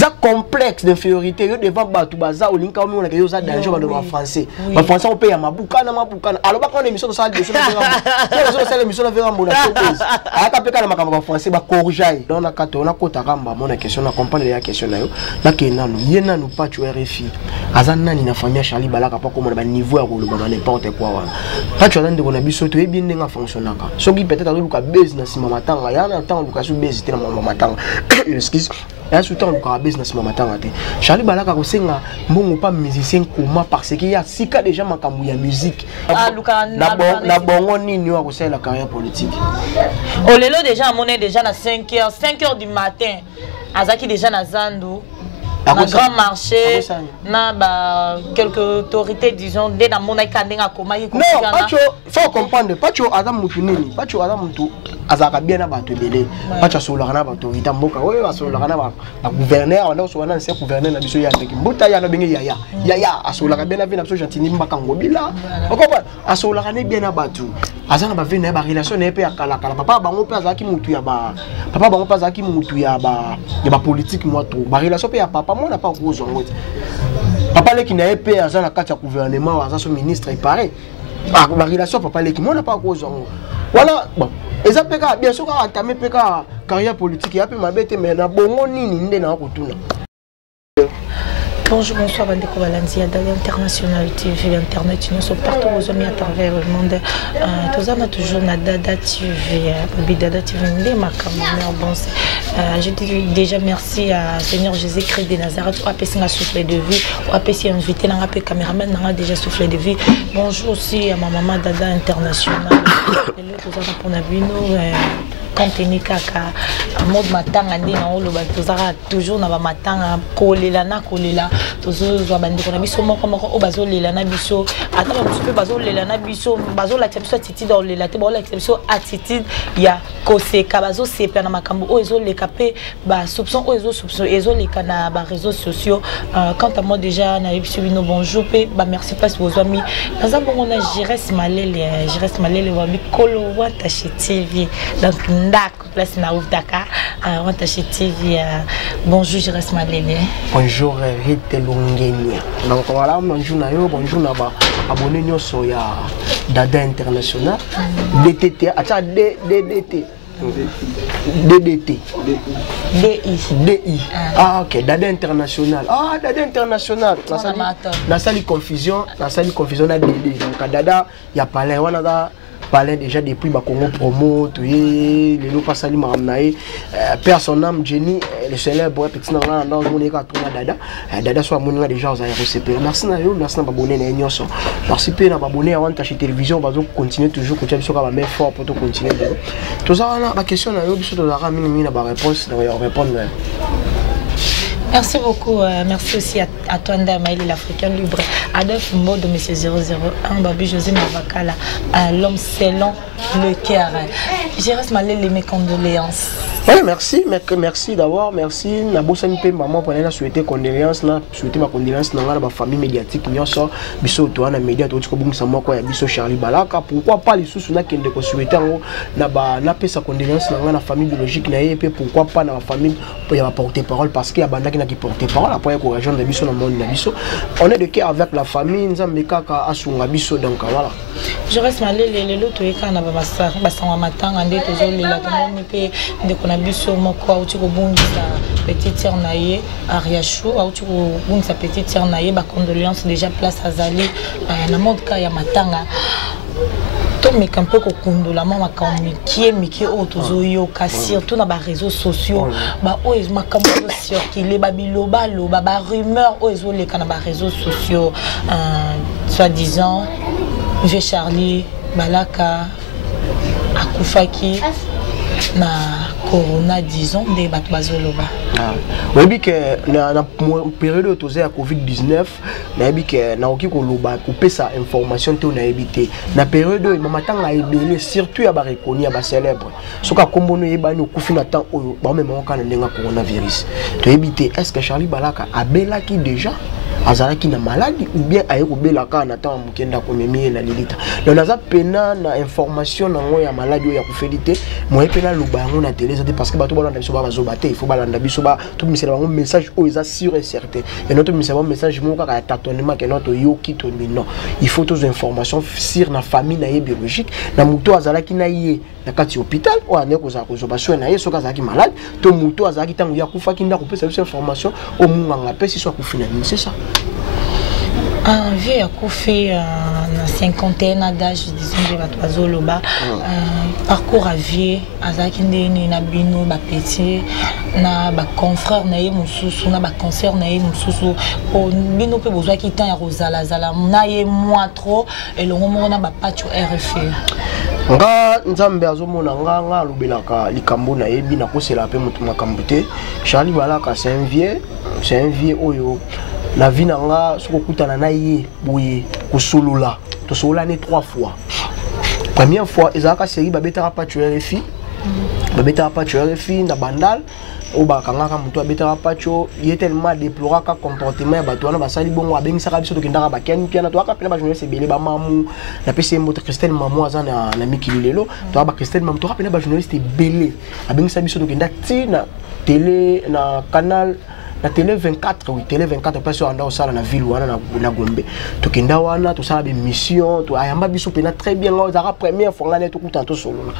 ça complexe d'infériorité yo devant batu baza olinka omi on a que yo ça danger dans français en français on paye mabukana alors ba quand émission ça de ça l'émission na vera mbona tobeza aka peka na makambo français ba corriger donc na kato na kota kamba mona question na comprendre la question na yo na kenanu yena nous pas tu RFI azana ni na famille Charlie Balaka pas comme na niveau ya koloba n'importe quoi wana pas tu attendre qu'on a biso to bien nga fonctionnaka soki peut-être aluka business na matanga ya na temps luka su business na matanga excuse ya su temps luka business na matanga te Charlie Balaka ko senga mbongo pas musicien comment parce que ya sika déjà makambu ya musique na bongo nini wa ko la carrière politique olelo déjà mon déjà na 5h du matin azaki déjà na Zandu na grand marché na ba quelques autorités disons dès na mona kandenga koma yi non pacho faut comprendre pacho adam mutu nini pacho adam mutu azaka bien na bato belé pacho sola na ba autorité mboka oyo asola na ba gouverneur na so na se gouverneur na biso ya ndeki mbuta ya no bengi yaya asola bien na vie na biso gentini mbaka ngobila okoma asola na bien na bato azana ba vie na ba relation na pe ya kala papa bango pe azaki mutu ya ba papa bango pe azaki mutu ya ba politique moi to ba relation pe ya papa moi n'a pas gros en papa le qui n'a pas à la carte gouvernement à son ministre il paraît la relation papa le qui moi n'a pas gros en voilà bon et ça peut bien sûr quand tamé peut carrière politique il a peu ma bête mais na bongo nini ndé na kotuna. Bonjour, bonsoir, Bandeko Balanzi, Adali International TV, Internet, nous sommes partout aux amis à travers le monde. Tous on a toujours Dada TV, Dada TV, je dis déjà merci à Seigneur Jésus-Christ de Nazareth, pour appeler un souffle de vie, pour appeler invité, pour appeler caméraman, on a déjà soufflé de vie. Bonjour aussi à ma maman Dada International, et là, tous on a pour Nabino. Contenu kaka mode matanga ndi na oloba tozara toujours na ba matanga kolela na kolela tozo bandi kona biso moko o bazolela na biso ata ba musupe bazolela na biso bazola biso attitude olela te bazola biso attitude ya koseka bazo sepa na makambo o ezoleka pe ba soupçon o ezoleka na ba réseaux sociaux. Quant à moi déjà na biso bino bonjour pe ba merci place vos amis dans un bon on a Jires Malele wa bikolo wa tachi TV donc D'accord, place na ouf Dakar, on t'a chez TV. Bonjour, je reste Malele. Bonjour, Rite Longenia. Donc voilà, bonjour Nayo, bonjour Naba. Abonné nous sur Dada International, DTT, attends DDT. DDT. DI. Ah ok, Dada International. Ah Dada International. La salle confusion na DD. Donc Dada, il y a pas là, on a parlait déjà depuis Congo promo, les loups passent à l'imamnaï, personne âme Jenny, le célèbre petit dans le monde Dada, Dada soit mon déjà aux aérocp. Merci Nayo, merci à abonner à Nyoso. Merci à abonner avant d'acheter télévision, on va continuer toujours continuer sur la même fort pour continuer. Tout ça la question Nayo, bisous de la ramine la réponse, répondre. Merci beaucoup, merci aussi à toi Ndamaïli, l'Africain libre, Adolphe Mode, Monsieur 001, Babi José Mavakala, l'homme selon le cœur. Je reste Malele, mes condoléances. Oui, merci d'abord, merci. Nabosani pe maman pour aller souhaiter condoléances, souhaiter ma condoléance dans la famille médiatique, nous sommes biso toi na média tout ko bungisa moko ya biso Charlie Balaka, pourquoi pas les sous na kende ko souhaiter na pesa condoléance dans la famille biologique na et pourquoi pas dans la famille pour y porter parole parce qu'il y a banda qui porter parole après ko région de biso na monde na biso. On est de cœur avec la famille, nzambe kaka asunga biso donc voilà. Je reste Malele le loto ekana ba basanga matanga nde tozolela tomo pe ndeko na biso moko auti ko bungisa petite sœur naie Ariachou auti ko bungisa petite sœur naie ba condoléances déjà place azali na mode ka ya matanga to me un peu ko kondola mama ka miki o tozoyo ka surtout na ba réseaux sociaux ba o makambo circuler ba biloba lo ba rumeur o ezoleka na ba réseaux sociaux soi-disant Vieux Charlie Balaka akufaki na corona disons des batbazoloba. Oui bi que na période autosé à Covid-19 na bi que na oki ko loba ko pesa information te na éviter na période mama tanga ebele surtout ya ba reconnu ya ba célèbre soka kombono yebani okufi na temps oyo ba même on kana ndenga coronavirus to éviter est-ce que Charlie Balaka abelaki déjà azalaki na maladie ou bien aye kobela ka na temps mukenda ko memi na lilita donc naza pena na information nango ya maladie ya kufedite moi pena luba yango na télé parce que bato balanda biso ba bazobate il faut balanda biso ba tout misela bango message o eza sûr et certain et notre misela message mo ka tâtonnement que notre yoki to non il faut tous informations sur na famille na ye biologique na muto azalaki na ye na kati hôpital o ane ko za ko zo ba soin na ye so ka zaki malade to muto azalaki tango ya kufa kinda ko pesa biso information o munganga pesi so kufina c'est ça. Un vieux a fait na cinquantaine d'âge, disons que les loba parcours à vie, azaki ndeni na bino ba petit na ba confrère na ye mususu na ba cancer na ye mususu po bino pe bozwa ki tan ya rozala zala na ye moi trop et le moment na ba pacho RFI. Nga nzambe azomona nga lobelaka likambo na yebi na kosela pe mutu makambo te. Charlie Balaka c'est un vieux oyo la vie nanga soko kutana na ye boye kosolola to solola ne 3 fois. Première fois ezaka série babeta pa tuer fi babeta pa tuer fi na bandal o ba kanga ka mutu abeta pa cho il est tellement déploré ka comportement ba to na basali bongo abengisa ka biso to kindaka ba ken piana to aka pena ba journée sebele ba mamu na pese moto Christelle mamu azana na mikili lelo to ba Christelle mamu to ka pena ba journaliste belé abengisa biso to kindaka tina télé na canal la télé 24 oui télé 24 parce qu'on a au sala na ville wana na Gombe to kenda wana to sala des missions to ayamba biso pena très bien là za première fois ngane to kutanto solo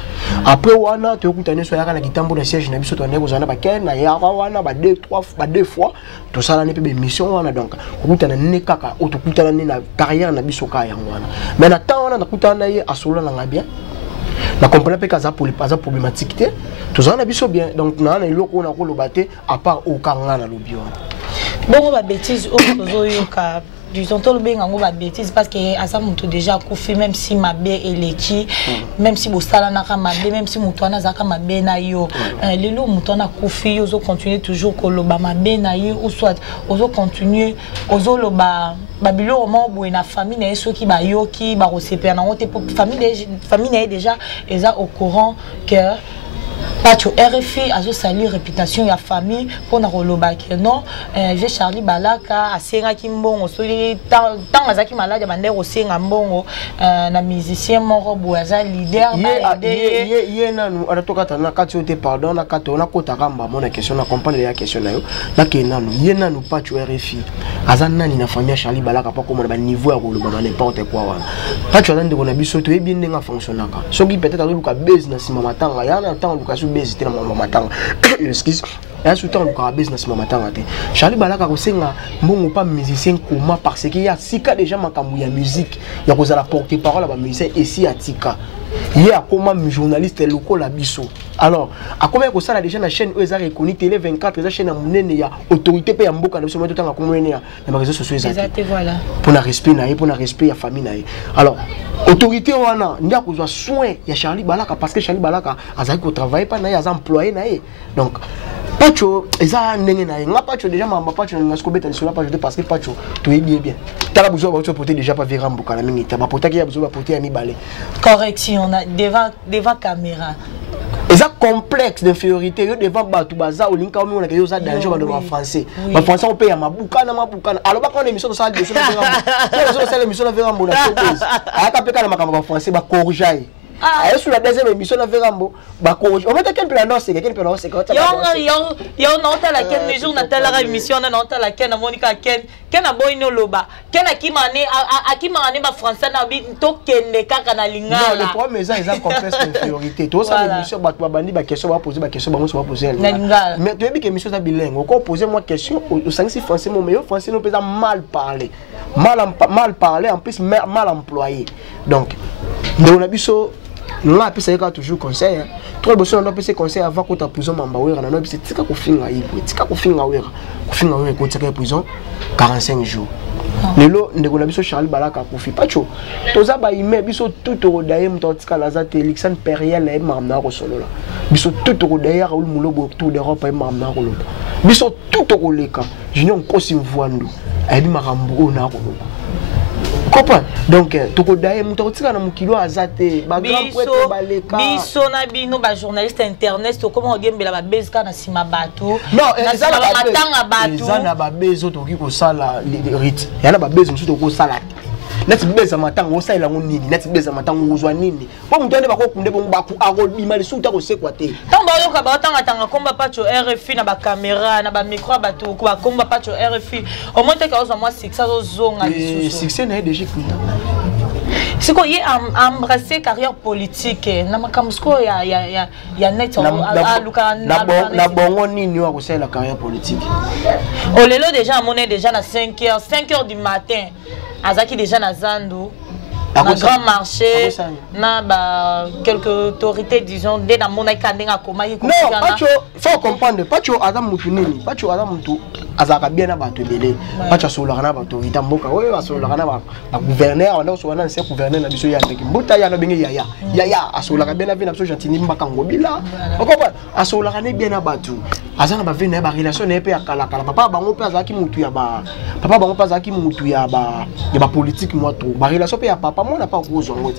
après wana to kutane so yaka na kitambo na siège na biso to ndeko zana ba ken na ya wana ba deux fois to sala ne pe be mission wana donc kutana ne kaka o to kutana ne na carrière na biso ka yango wana mais na temps wana na kutana ye asola na bien la compagnie peut caser pour les pas problématique tout ça on a bien bien donc na na loko na ko lobate à part au kanga na lobby bon ba bêtise au zoyoka disons tout le bien en ba bêtise parce que à ça monte déjà koufi même si ma bé et l'équi même si bosala na ka ma bé même si monto na zaka ma bé na yo les lo monto na koufi ozo continuer toujours ko loba ma bé na yo ou soit ozo continuer ozo loba babilo au moins bo na famille na ceux qui ba yo qui ba receper na ote famille na déjà eza au courant que Pacho RFI a sali réputation ya famille pour na roloba que non j'ai Charlie Balaka asenga kimbongo so tant azaki malade bande osenga mbongo na musicien moko boaza leader ye nanu aratoka tana kati ote pardon na kati ona kota kamba mona question na comprendre la question na yo na ke nanu ye nanu Pacho RFI azana ni na famille Charlie Balaka pas comme na niveau ya roloba n'importe quoi wana Pacho azande ko na biso to ebi ndenga fonctionnaka soki peut-être aluka business na matanga ya na temps luka c'était dans mon matin excuse et surtout on business mon matin Charlie Balaka ko senga mbongo pas musicien comment parce qu'il y a sika déjà makambu ya musique ya ko la porter parole ba musicien ici à tika il y a comme journaliste local la biso alors à combien que ça là déjà la chaîne eza reconnu télé 24 eza chaîne munene ya autorité pe ya mboka na biso mo tanga ko monene ya na réseaux sociaux exact voilà pour la respect na pour la respect ya famille na alors autorité wana ndia ko soin ya Charlie Balaka parce que Charlie Balaka azaki ko travailler pas na ya employé na donc Pacho eza ndenge na nga Pacho déjà mamba Pacho na skobeta sur la page de parce que Pacho to est bien tala buzo ba porter déjà pas virer mboka na mingi ta ba porter ya buzo ba porter ya mibale correction on a devant caméra eza complexe d'infériorité yo devant batu baza olinka omi on a yo za danger ba de français ba français on paye ya mabuka na alors ba ko na émission de ça de sur la émission na Verambo na Tobes aka peka na makambo français ba corriger ah sur la deuxième émission na Verambo ba corriger on met quel plan non c'est quel plan c'est quand yo non ta la quelle mesure na telle émission na non ta la quelle na Monica ken na boino loba ken akimane ba français na bi to kende kaka na lingala non le problème c'est ça complexe d'infériorité to ça l'émission ba to bandi ba question ba poser ba question ba mo ba poser na lingala mais tu as vu que émission ça bilingue on poser moi question au sens français mon meilleur français nous peut mal parler en plus mal employé donc on a biso nous a pissé toujours conseil trop besoin on pissé conseil avant qu'on ta prison mamba wera na no pissé tika ko finga yipo tika ko finga wera ko tika prison 45 jours lelo ndeko na biso Charlie Balaka ko fi Pacho toza ba ime biso tout au daye mtotika laza Telixan Periel e mamna ko solola biso tout au daye Raoul Mulobo tout d'Europe e mamna ko loba biso tout au leka junior ko simvwandu ayi makambo na ko loba comprends? Donc toko daye muto tika na mukilo azate ba grand poète baleka biso na bino ba journaliste internet to comment ogembela ba bezka na sima bato non ezala ba matanga bato ezana ba bezo toki ko sala rite yana ba bezo musu toko sala neti beza matanga osaila nini neti beza matanga uzwa nini po muto ende bako kunde bo baku akolima lisuta ko sekwa te tant ba yoka ba tanga tanga komba pacho RFI na ba caméra na ba micro bato ko ba komba pacho RFI au moins te ka ozo moi succès zonga lisusu succès na déjà kuna c'est quoi il embrasser carrière politique na makamsko ya net na bongo nini wa kusela carrière politique au lelo déjà monnaie déjà na 5h du matin azaki déjà na Zandu na grand marché na ba quelques autorités disons dès na mona kandenga koma yi non pacho faut comprendre pacho adam mutu nini pacho adam mutu azaka bien na bato belé pacho solaka na bato autorité mboka oyo asolaka na ba gouverneur wanda solaka na se gouverneur na biso ya ndeki mbuta ya na benge yaya asolaka bien na vie na biso gentini mbaka ngobila okopa asolaka ne bien na bato azana ba vie na ba relation na pe ya kala kala papa bango pe azaki mutu ya ba papa bango pe azaki mutu ya ba politique moi trop ba relation pe ya papa moi na pas cause en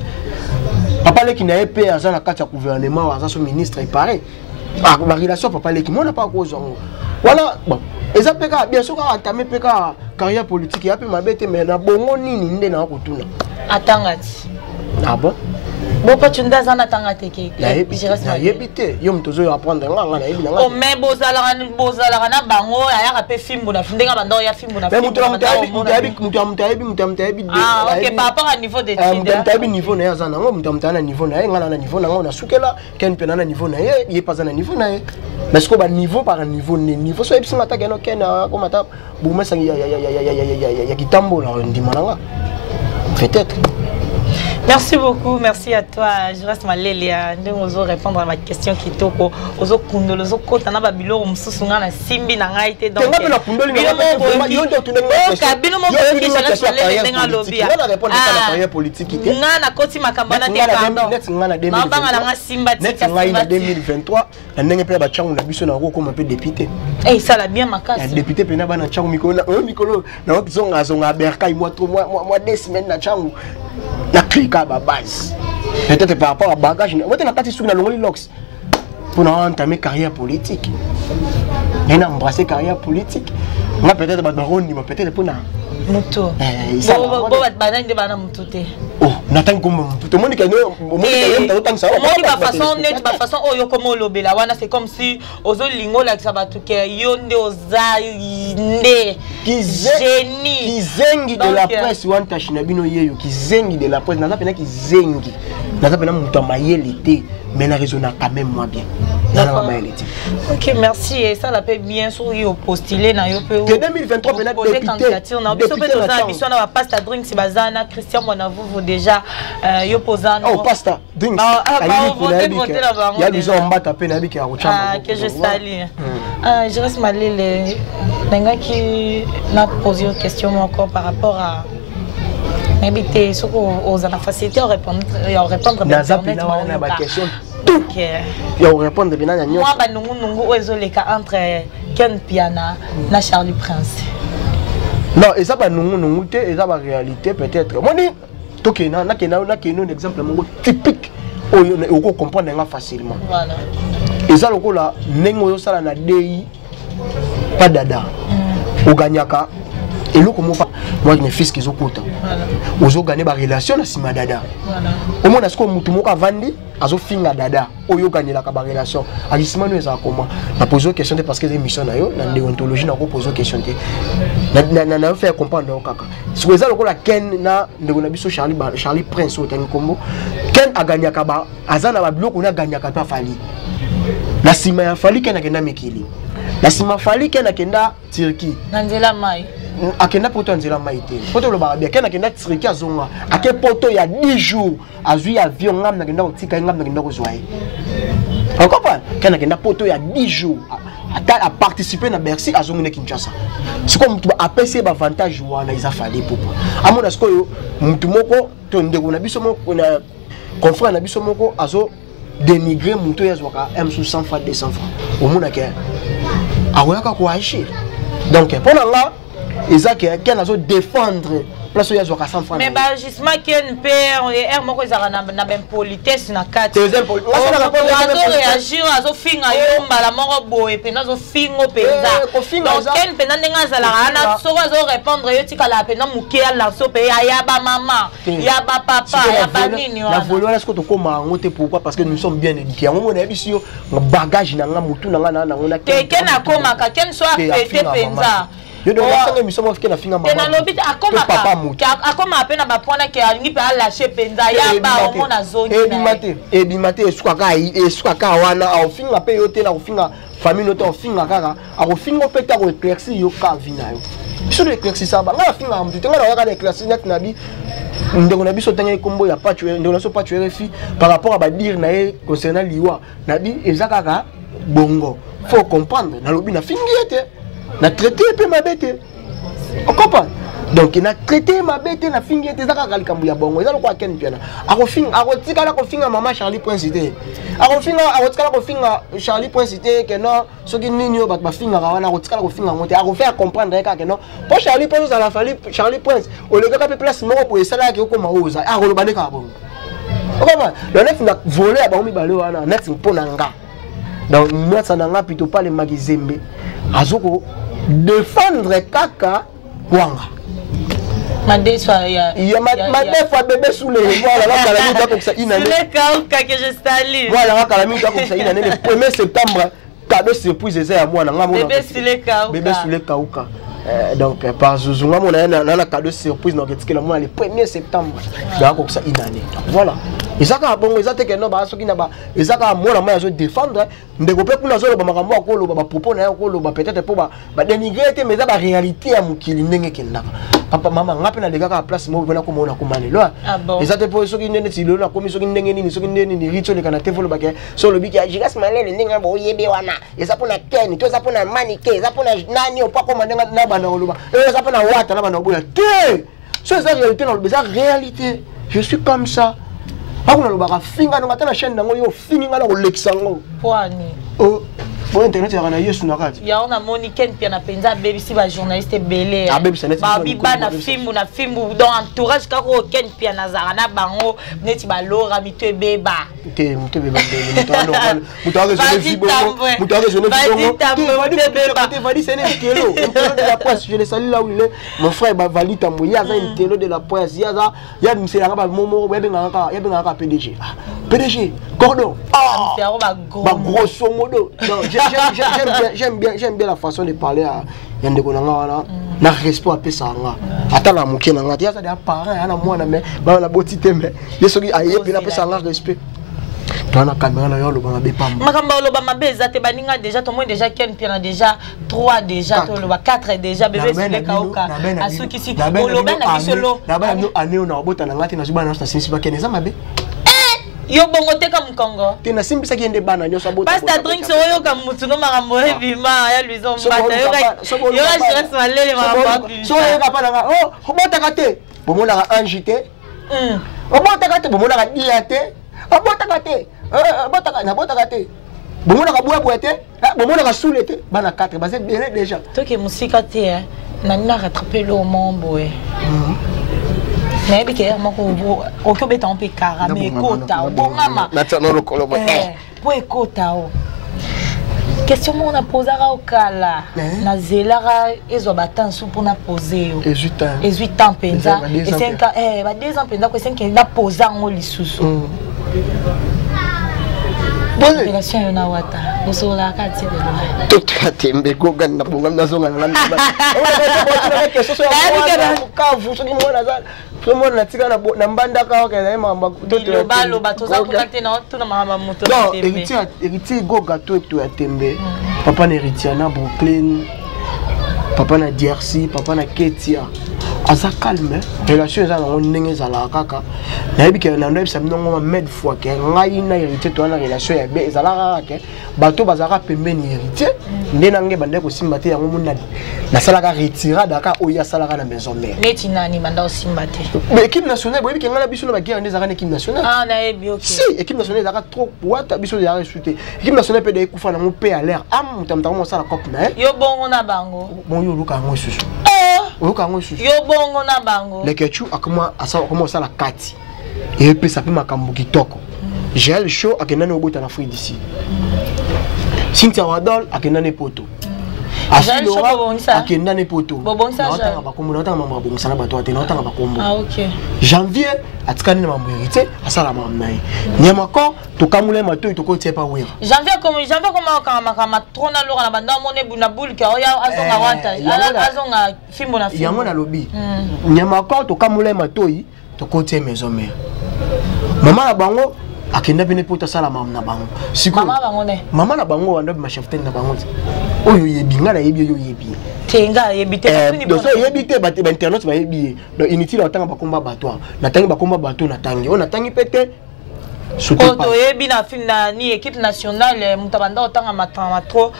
papa le qui n'a pas agent na kati ya gouvernement ou agent ministre il paraît ah la relation papa le qui moi na pas cause en voilà bon et ça peka bien sûr ka tamé peka carrière politique ya pe mabete mais na bongo nini nde na ko tuna atangati ah bon bon pas tu ndas na tangate ke na yebite yo mtozo yo apprendre nga na yebi nga o me bozala na bango ya ka pe fimbo na findenga bando ya fimbo na fimbo mutabi ah OK par rapport à niveau d'études mutabi niveau na yazana ngo mutana niveau na nga na niveau na nga na sukela ken pena na niveau na ye pas na niveau na ye mais ko ba niveau par niveau niveau so ebisi mata keno ken ko mata buma sangi ya kitambo la ndimananga peut-être. Merci beaucoup, merci à toi. Je reste Malélia. Nous allons répondre à ma question qui est aux kundolo, aux kota na babilo, on se souvient na simbi na ngaite donc. Tenga la kundolo ni ngaba yo ndo tunenga. Kabino mo boyo ki je reste Malélia ndenga lobby. On a répondu à la carrière politique. Nga na koti makambana te pardon. Mabanga na nga simba tika simba 2023 na ndenge pe ba changu na biso na ko comme un peu député. Eh ça la bien makasi. Député pe na bana changu mikolo na okizonga zonga berkai moi 2 semaines na changu. La clique à base. Peut-être par rapport à bagage. Moi, tu n'as pas de longoli lox pour entamer carrière politique. Il a embrassé carrière politique. Moi, peut-être peut-être pour na. Muto. Oh, n'attends comme tout le monde qui a autant ça. Façon oyo comme lobela wana c'est comme si ozo lingo la sabatu ke yonde ozainde qui zengi de la presse wanta shinabino yeyo qui zengi de la presse naza pena qui zengi naza pena muto mayelité mais na raisonna quand même moi bien. OK, merci et ça la paix bien sûr yo postuler na yo pe 2023 pena candidature na biso pe toza biso na pasta drink si bazana Christian Bonavuvo déjà yo posana oh pasta drink il y a des hommes mbata pe na biki ya ah que je salue je reste malele nanga qui n'a posé une question encore par rapport à habiter sur aux la facilité à répondre à ma question tout et on répond de bien moi ba nungu ezoleka entre Ken Piana na Charlie Prince non et ça ba nungu te et ça ba réalité peut-être moi ni toke na un exemple typique on peut comprendre facilement voilà et ça lokola nengo yo sala na dei pas dada o ganyaka et nous comment moi mes fils qui zokota ozo gagner ba relation na sima dada voilà au moins est-ce que mutu moka vandi azo finga dada oyo gagner la ba relation alisima nous ça comment na poser question parce que émission na yo na déontologie na ko poser question na faire comprendre kaka si vous avez la ken na ndeko na biso Charlie Prince au tani kombo ken a gagner ka ba azana ba biloko na gagner ka pa fali na sima ya fali ken akenda mikili na sima fali ken akenda Turquie na nzela mai akenda poto nzela maite poto lo barabia kena kenda Turquie azonga ake poto ya 10 jours azui avion ngam na kenda kotika ngam na kenda kozwaye encore pas kena kenda poto ya 10 jours a participer na Bercy azonga na Kinshasa c'est comme tu apprécier avantage wana isa fali popo amona sikoyo mtu moko to ndeko na biso moko na confrère na biso moko azo dénigrer muto ya zwaka M100 francs 200 francs au mona ke awoyaka ko agir donc pour là Isaac qui a défendre place où il y a 100 francs. Mais bah justement ken père et moko ezaka na ben politesse na kati. Deuxième politesse. On réagir azo finga yo mbala moko boye pe nazo fingo penza. Donc ken pena nenga zala ana so azo répondre yo tikala pena mukia la so pe ya ba maman, ya ba papa, ya ba nini wana. La voleur est-ce que to koma ngote pourquoi parce que nous sommes bien éduqués. On a biso bagage na nga mutu na nga na ngona ken akoma ka ken so apete penza. Yo donc ça que mission fait na finga maman. Tena lobit akoma ka akoma apena ba pona ke alingi pe a lâcher penza ya ba o mona zoni. Ebimate esuka ka wana au finga pe yo te na finga famille no te au finga kaka au finga pe ta ko éclairci yo ka vina yo. Biso de éclairci ça ba nga finga mutu tenga na ka éclairci net na bi ndeko na biso tanga kombo ya pas tuer ndeko na so pas tuer fi par rapport à ba dire na concernant liwa na bi ezaka bongo faut comprendre na lobi na fingi ete na traité pe mabete on comprend donc na traité mabete na fingi ete ezaka kalikambu ya bongo ezalo kwa ken piana akotika la kofinga mama Charlie Prince ite akotika la kofinga Charlie Prince ite que non soki nini yo bat bafinga wana akotika la kofinga ngote faire comprendre que non pour Charlie Prince ça la fallu Charlie Prince au lieu de place moko pour esala ki okoma oza akoloba ndeka bongo on comprend le net na voler ba mi balo wana net mpona nga donc moi ça n'a plutôt pas les magazembe azoko défendre kaka wanga Madeswa ya madeswa bébé sous les voilà la calamité comme ça une année le cas que je salue voilà la calamité comme ça une année le 1er septembre cadeau surprise c'est à moi na bébé sous les kauka donc par zuzunga mon na cadeau surprise donc que moi le 1er septembre donc comme ça une année voilà ezaka bongo ezate que non ba soki na ba ezaka mona moya zo défendre ndeko pe kuna zo lo ba makambo akolo ba propos na akolo ba peut-être pour ba dénigrer te mais za ba réalité ya mukili ndenge kendaka papa mama ngape na deka ka place mo vena ko mona ko mane lo ezate po soki ndene ti lo na komi soki ndenge nini soki ndene ni rito le kana te folo ba ke so lo biki ajigas malele ndenge bo yebe wana eza pona ken to eza pona manike eza pona nani opa ko mandenga na bana oloba eza pona wata na bana oboya te so eza réalité na lo eza réalité je suis comme ça. Pas qu'on a le baga finga no matana chaîne nango yo finga na ko lexango. Poani. Oh, bon internet ya na yesu na kati. Ya ona moniken pia na penza baby si ba journaliste belé. Ah baby c'est ba biba na filmu dans entourage ka ko ken pia na zara na bango neti ba lora mito beba. Te mito beba beba. Muto a raisonné fibo. Muto a raisonné fibo. Va dire c'est un kilo. Un kilo de la presse, je le salue là où il est. Mon frère va valide tambo. Il y a un kilo de la presse. Il y a monsieur là ba momo ba benga PDG. PDG, cordon. Ah, bah grosso modo. J'aime bien la façon de parler à Yandeko Nanga. Na respect à Pesanga. Attends la mouké Nanga. Il y a des parents, il y a moi mais bah la beauté mais. Il y a qui aïe puis la Pesanga respect. Dans la caméra là le bana be pam. Makamba lo ba mabe zate baninga déjà tout monde déjà ken puis déjà 3 déjà to lo ba 4 déjà bébé sur le kauka. Asuki si lo ba na bisolo. Na ba no ane na obota na ngati na zuba na station siba keneza mabe. Yo bongo teka mkongo. Tena simbisa kiende bana nyo sabota. Pasta drinks oyo ka mutu no makambo ebima ya luizo mbata yo ka stress malele makambo. So yo ka pana oh obota kate. Bomona ka anjite. Obota kate bomona ka diate. Obota kate. Obota ka na bota kate. Bomona ka bwa te. Bomona ka soulete bana 4 ba c'est bien déjà. Toi qui musika te hein. Na rattraper le mombo mais bien moko okobeta on pe karame kota bongama natano lokolo bo po ekota o question mo na posera okala na zelara ezo batansu pour na poser yo 18 ans penza et 5 ans ba 2 ans penza ko 5 ans na poser ngo lisusu opération yo na wata bosola ka ti de to katembe ko ganna bonga nazonga na namba o question so ka vuso ni mona za tout le monde na tika na mbanda ka okela mamba to balo bato za contacter na to na mama moto non héritier go gâteau to ya tembe papa na héritier na Brooklyn papa na DRC papa na Ketia aza calme relation za na ndenge za la kaka na yebi ke na ndo bisa ndongo med fois ke ngai na héritier to na relation ya be za la kaka bato bazaka pembeni héritier ndena nge bande ko simba te yango munadi na salaka retirada ka oya salaka na maison mère neti nani manda osimba te mais équipe nationale boyebi ke ngala biso na baguerre ndeza kana équipe nationale ah na yebi OK si équipe nationale zaka trop wata biso ya reshuté équipe nationale pe de kufa na mo pe à l'air am mutamta mo sala coupe na yo bongo na bango bon yo luka ngo susu oyoka ngo susu yo bongo na bango le kechu akoma la kati et puis ça peut makambo kitoko j'ai le show akenda ne obota na fui d'ici Cynthia Wadol akenda ne poto akenda ne poto otanga bakombo otanga mambo bongisa na bato atena otanga bakombo janvier atikani na mambo hérité asala mambo naye nyama ko tokamule mato to ko tiepa wera janvier comme makama trona lora na banda mone buna bulka oya azonga wanta azonga fimbo na fimbo yango na lobi nyama ko tokamule mato to ko tie maison mère mama na bango akenda bene poto sala mam na bango siko mama bango ne mama na bango wanda ma chef na bango oyo yebi nga na yebi oyo yebi tenga yebi te ni donc so yebi te ba internet ba yebi donc inutile otanga bakomba bato na tangi bakomba bato na tangi on tangi pete Oto yebi na film na ni équipe nationale mutabanda otanga matro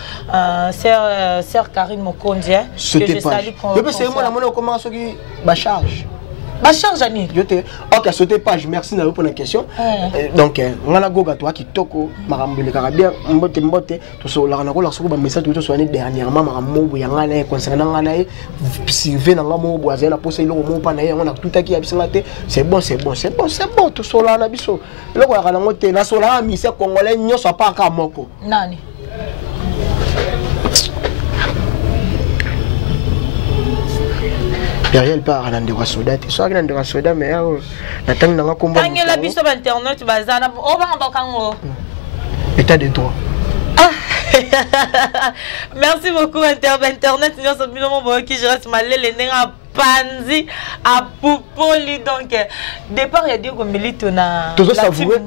sœur Karine Mokonzi que je salue je peux c'est moi la monnaie comment soki ba charge ma charge ani yote OK sauter page merci na pour la question donc ngana goga toi qui toko makambo le karabia mbote to so la na ko la so ba message to so ani dernièrement makambo ya ngana concernant ngana Sylvain nga mo boaze la poser le mo pa na ye ngona tout aki abisanga te c'est bon to so la na biso le ko ya kana ngote na so la mi se congolais nyoso pa ka moko nani Derrière part à l'endroit soda, tu sais que dans soda mais la tangue n'a pas combat. Tangue la biso internet bazana o ba bakango. État de droit. Merci beaucoup internet nous sommes bien bon qui je reste mal les nenga panzi à popoli donc départ il y a dit que milite na toujours savourer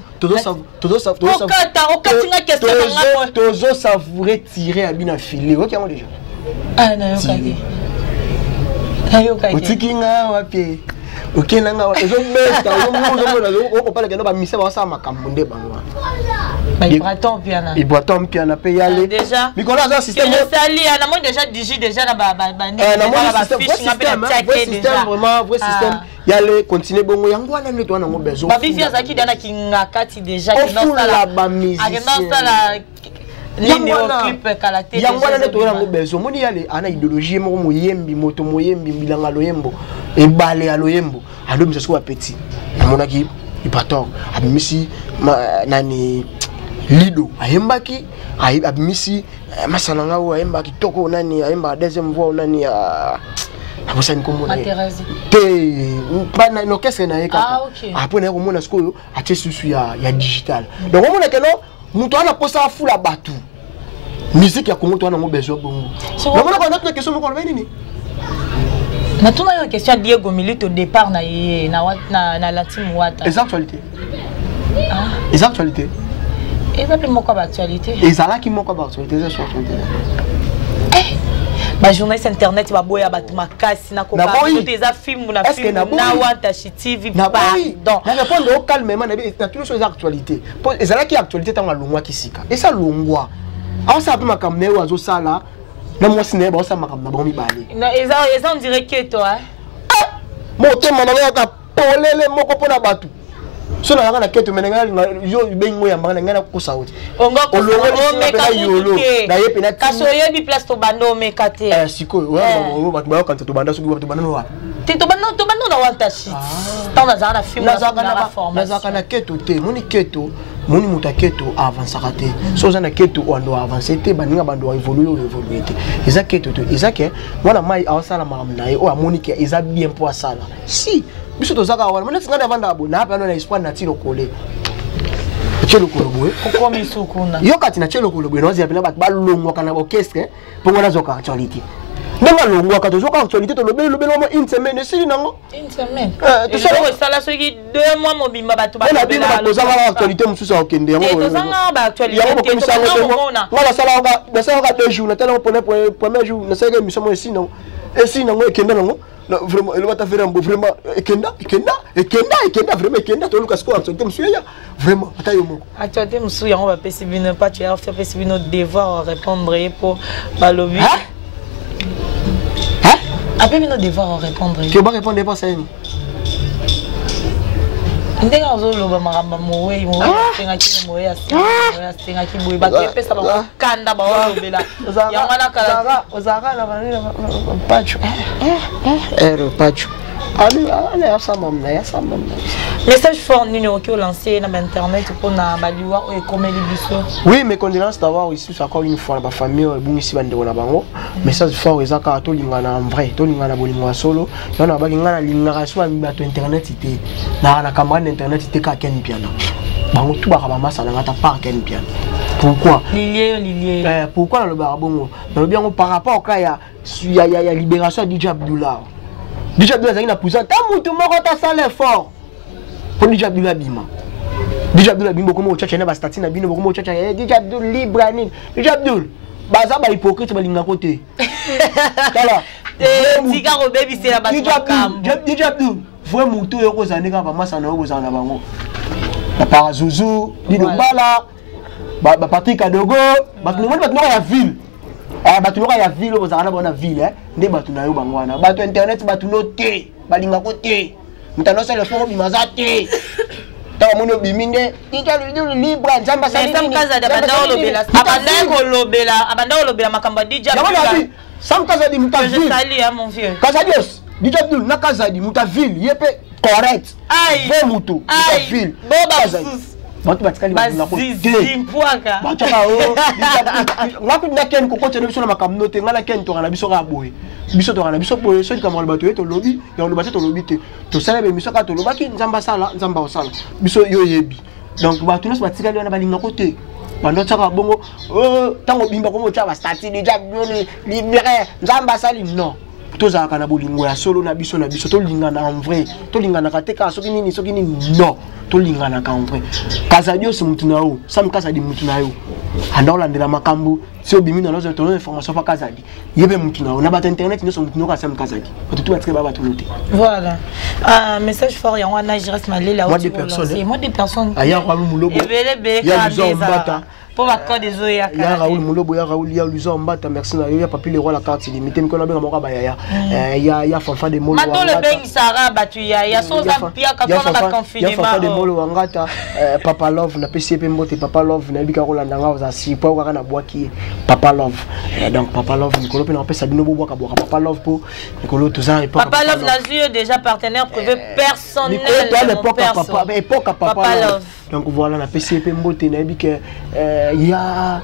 toujours savourer tirer à bien filer OK on déjà. Ah non Otikinga wapi okenanga wa ezo besta o parle que no ba misa ba sa makambo nde bango ba ibraton piana pe yale déjà mikolo za système sali na mo déjà digi déjà na ba na mo système vraiment vrai système yale continuer bongo yango wana ne to na ngo bezo ba vivia zaki dana kinga kati déjà que non sala ba musicien Yangwana ne toyela ngo bezo moni yale ana idéologie moko moyembi moto moyembi bilanga loyembo ebale ya loyembo ando miso kwa petit amonaki ipator abimisi nani lido ayembaki abimisi masananga o ayembaki toko nani ayemba deuxième voix nani ya abosani kombo na te bana no kese na yeka après na komona skoyo atie susu ya digital donc omona que non muto ana posa fula batu musique ya Congo to ana ngo bezo bongo na mona ko notre question ko lobeni ni na tuna yo question Diego Milito au départ na la team Wata les actualités les actualités et ça plus moko ba actualité et ça là qui moko ba actualité ça sur actualité ba journaliste internet ba boya ba makasi na ko ba des films na film na Wata TV pardon na répondre calmement na toutes les actualités et ça là qui actualité tant longwa kisika et ça longwa alors ça peut makamne wazo sala na moi siné ba ça makamna ba mi balé et ça on dirait que toi motema na ya polele moko pona batu so na ngana keto menenga yo bengo ya mbana ngana ko sauti onga ko meka yolo na yepe na kaso yebi place to bando meka te siko wa batu ba kanta to banda so batu banda no wa te to bando na wanta shit tanda za na film na za na keto te moni keto moni mutaketo avancer raté so za na keto ondo avancer te baninga bando évoluer te eza keto te eza ke wana mai awasala mamna e o amoni ke eza bien pour asala si biso tozaka wana mona tsingana vanda abo na hapa na espoir na tilo kole chelo kolobwe kokko misukuna yo kati na chelo kolobwe nozi ya bina bat balongwa kana orchestre pongo na zoka actualité ndanga longwa ka tozoka actualité to lobelo mo une semaine sili nango une semaine to so sala soki 2 mois mobimba batu ba na bina tozanga actualité mususa okende yango tozanga ba actualité ngala sala nga 2 jours na tala premier jour na sala émission mo ici non et si nango ekenda nango vraiment elle va faire un beau vraiment ekenda vraiment ekenda to luka score actualité monsieur ya vraiment atayo moko actualité monsieur ya on va pesi bino pas tu as fait pesi bino devoir répondre pour balobi après bino devoir répondre que va répondre pas ça ndenge ozoloba makambo mowe asengaki mowe asengaki boye bato epesa bakokanda baolobela yango wana kala ozalaka na pacho pacho allez ensemble message fort nini oki olancé na internet mpona baliwa oyo ekomeli biso. Oui, mes condoléances d'avoir ici encore une fois la famille ebungisi bandeko na bango. Message fort eza kaka tolingana en vrai tolingana bolingo ya solo yana balingana lingaka so bato internet ite na camarade internet ite ka ken piano bango tout baka bamasa na ngata par ken piano. Pourquoi pourquoi na le barabongo na le bien par rapport au cas ya libération de DJ Abdullah. DJ Abdullah zaki na puissance ta mutu moko ta sale fort pour DJ Abdullah bima. DJ Abdullah bimbo comme au tchatcha na ba statine na bino comme au tchatcha DJ Abdul libre ani DJ Abdul baza ba hypocrite balinga côté kala tika ko baby c'est la base DJ Abdul vrai mutu yo ko zaneka ba masa na yo ko zana bango ba parazuzu Dino Mbala ba Patrick Adogo ba tout le monde ba ya ville bato loka ya ville ozana bona ville nde bato na yo bango wana bato internet bato no te balinga ko te mutano sala fo bimaza te ta mono biminde tika libre nzamba sali ni kaza da abanda olobela makamba DJ Abdul sam kaza di mutaville sali ya mon vieux kaza dios DJ Abdul na kaza di mutaville yepe correct bon mutu mutaville boba bato batikali balinga ko te bataka o ngako na ken ko kote biso na makamno te ngala ken to kana biso ka boye biso to kana biso boye so kamala bato to lobi ya lo bato to lobi te to sala be biso ka to lobaki nzamba sala nzamba osala biso yo yebi donc bato nyonso batikali wana balinga ko te bando tsaka bongo tango bimba ko mo tsa ba stati déjà libéré nzamba sali non tozalaka na bolingo ya solo na biso tolingana en vrai tolingana kateka soki nini non tolingana ka en vrai kazadio se mutu na yo sam kazadi mutu na yo anda olandela makambo si obimi na lozo tolo information pa kazadi yebe mutu na yo na bato internet nyoso mutu no ka sam kazadi bato tu batreba bato noté voilà message fort ya wana je reste malela moi des personnes aya kwa mulobo ya mbata pour la code des oya ya Raoul Mulobo ya Raoul ya Luzo Mbata merci na yo ya papi le roi la carte illimitée mais qu'on a bien moko ba ya Fanfa de Molo mato le bengi sara batu ya soza pia ka kona ba confinement ya Fanfa de Molo wangata Papa Love na PCP mbote Papa Love na bika kolanda nga za sipo kwa kana bwaki Papa Love donc Papa Love Nikolo pe na pesa bino bo ka bwaka Papa Love po Nikolo toza époque Papa Love na zio déjà partenaire privé personnel époque Papa Love donc voilà na PCP mbote na bika ya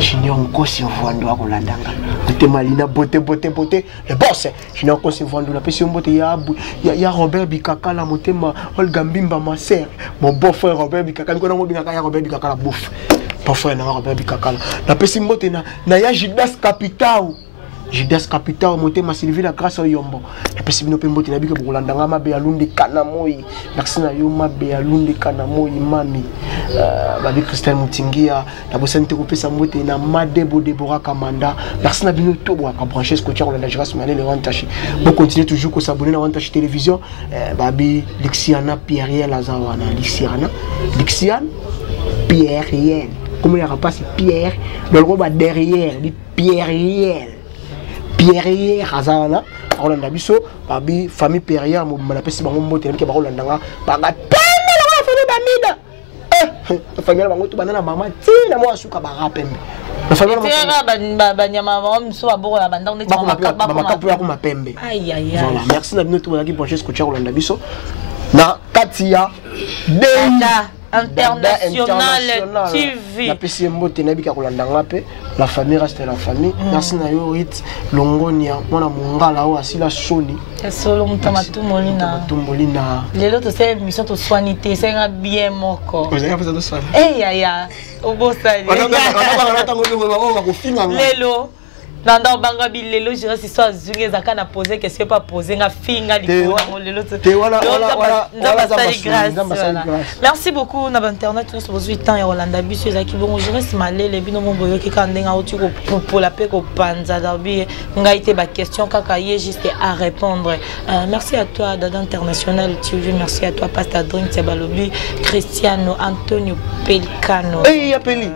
Junior Nkosi Vwando akolandanga bote malina bote le boss Junior Nkosi Vwando na pesi mbote ya Robert Bikakala motema Olga Mbimba ma sœur mon beau-frère Robert Bikakala ko nango bingaka ya Robert Bikakala bof beau-frère na Robert Bikakala na pesi mbote na ya Judas Capital motema Sylvie la grâce au yombo na pesi bino pembote na bika bolandanga mabe ya lunde kana moyi merci na yo mabe ya lunde kana moyi mami babi Christelle Mutingia na bosante ko pesa mbote na Madebo Deborah Kamanda merci na bino to boka brancher ce coach on la grâce malé le Wantachi bon continuer toujours ko s'abonner na Wantachi télévision babi Lixiana Pierre Lazawana Lixiana Pierre comment il repasse Pierre le roba derrière les Pierre Razana Rolanda biso babi famille Perrier mo na pesi bango mbote na ba Rolanda nga ba ga pembe la famille bamida famille bango to banana mama tina mo asuka ba rapembe la famille ba nyama ba mso ba boko la banda on est ba mapembe voilà merci na bino to na ki brancher ce coach Rolanda biso na Katia Denda International TV la PC mbote na bika kolanda ngape la famille reste la famille merci na yo hit longonia mwana mongala o asila soni solo mutamatu molina lelo to se mission to soinité c'est nga bien moko vous avez fait ça soin ya obosali lelo Nanda banga bilelo je reste soit zunge zaka na poser question pas poser nga finga liko lelo merci beaucoup na internet nous sommes 8 ans et Rolanda biso ezaki bon je reste malele bino momboyo ki kandenga oti ko popola pe ko panza dabi nga ite ba question kaka yé juste à répondre merci à toi Dada International TV merci à toi Pastor Drink Tebalobi Cristiano Antonio Pelcano ya peli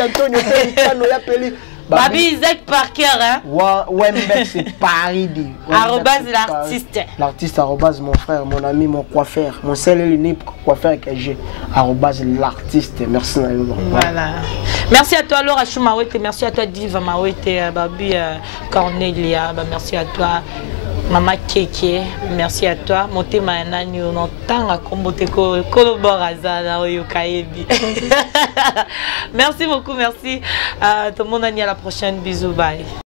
Antonio Pelcano ya peli Babi Isaac Parker, hein? Wembex, c'est Paris. Arrobase l'artiste. L'artiste, arrobase mon frère, mon ami, mon coiffeur. Mon seul et l'unique coiffeur que j'ai. Arrobase l'artiste. Merci. Voilà. Merci à toi, Laura Choumawete. Merci à toi, Diva Mawete. Babi Cornelia. Merci à toi. Maman Keke, merci à toi. Monté Manani, on entend à comboter Koloboraza, Oyokaebi. Merci beaucoup, merci. Tout le monde à la prochaine. Bisous, bye.